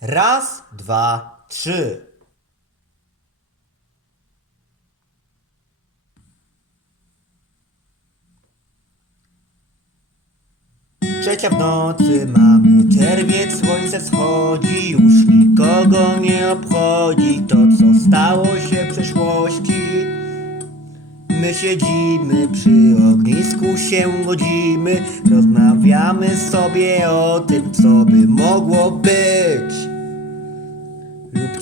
Raz, dwa, trzy. Trzecia w nocy mamy czerwiec, słońce wschodzi, już nikogo nie obchodzi to, co stało się w przeszłości. My siedzimy przy ognisku, się godzimy, rozmawiamy sobie o tym, co by mogło być.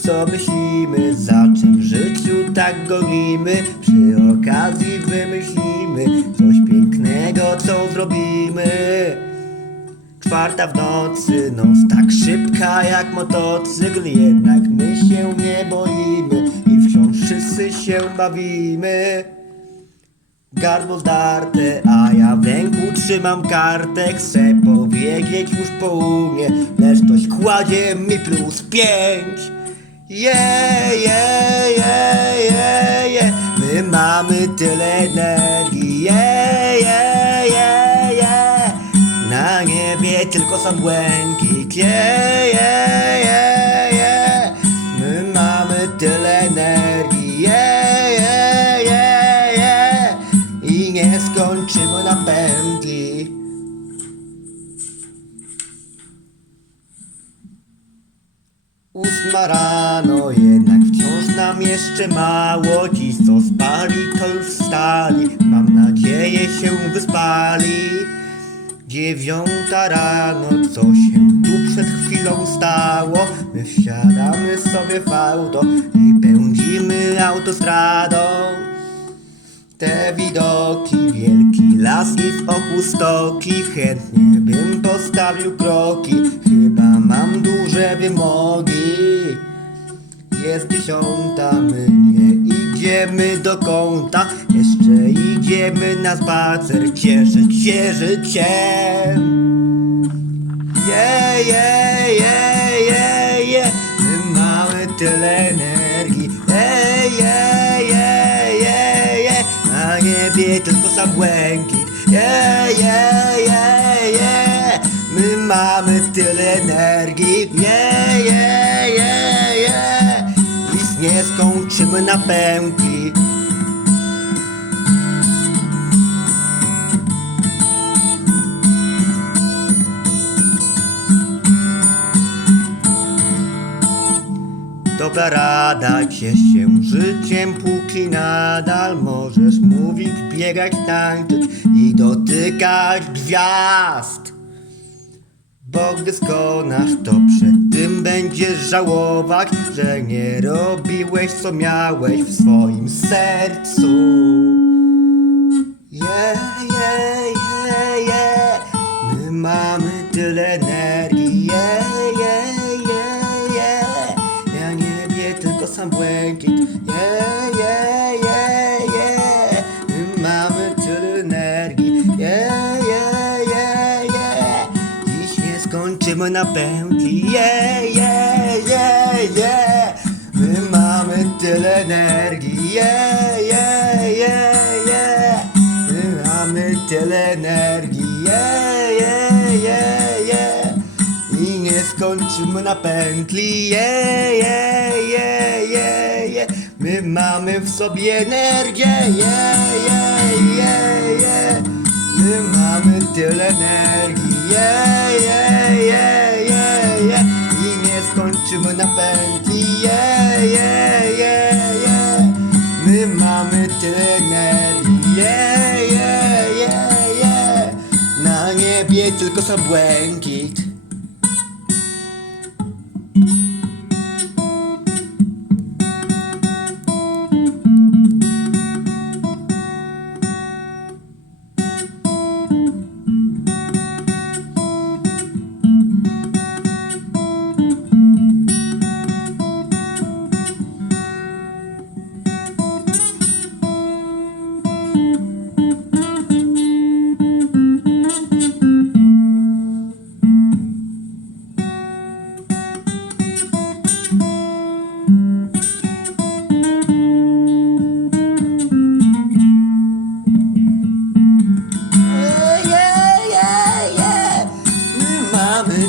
Co myślimy, za czym w życiu tak gonimy, przy okazji wymyślimy coś pięknego, co zrobimy. Czwarta w nocy, noc tak szybka jak motocykl Jednak my się nie boimy i wciąż wszyscy się bawimy. Gardło zdarte, a ja w ręku trzymam kartę. Chcę powiedzieć już po umie, lecz ktoś kładzie mi plus pięć Je, je, je, je, je My mamy tyle energii. Je, je, je, je Na niebie tylko sam błękit. Je, je, Ósma rano, jednak wciąż nam jeszcze mało. Ci co spali, to już wstali Mam nadzieję się wyspali. Dziewiąta rano, co się tu przed chwilą stało. My wsiadamy sobie w auto i pędzimy autostradą. Te widoki, wielki las i w oku stoki. Chętnie bym postawił kroki. Chyba mam duże wymogi. Jest dziesiąta, my nie idziemy do kąta. Jeszcze idziemy na spacer. Cieszyć się życiem. Je, je, Niebie tylko sam błękit Je, je, je, je My mamy tyle energii. Je, je, je, je Nic nie skończymy na pętli. Dobra rada, ciesz się życiem, póki nadal możesz mówić, biegać, tańczyć i dotykać gwiazd. Bo gdy skonasz, to przed tym będziesz żałować, że nie robiłeś, co miałeś w swoim sercu. Je, je, je, je, my mamy tyle energii, je, skończymy na pętli, je, je, je, je, my mamy tyle energii, je, je, je, je, my mamy tyle energii, je, je, je, je, i nie skończymy na pętli, je, je, je, je, je, my mamy w sobie energię, je, je, je, je, my mamy tyle energii, niebie tylko sam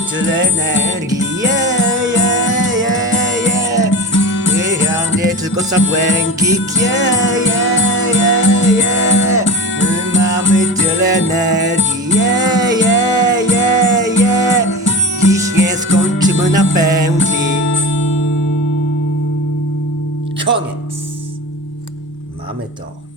tyle energii yeah, yeah, yeah, yeah. Ty, ja nie tylko sam błękit yeah, yeah, yeah, yeah. My mamy tyle energii yeah, yeah, yeah, yeah. Dziś nie skończymy na pętli Koniec Mamy to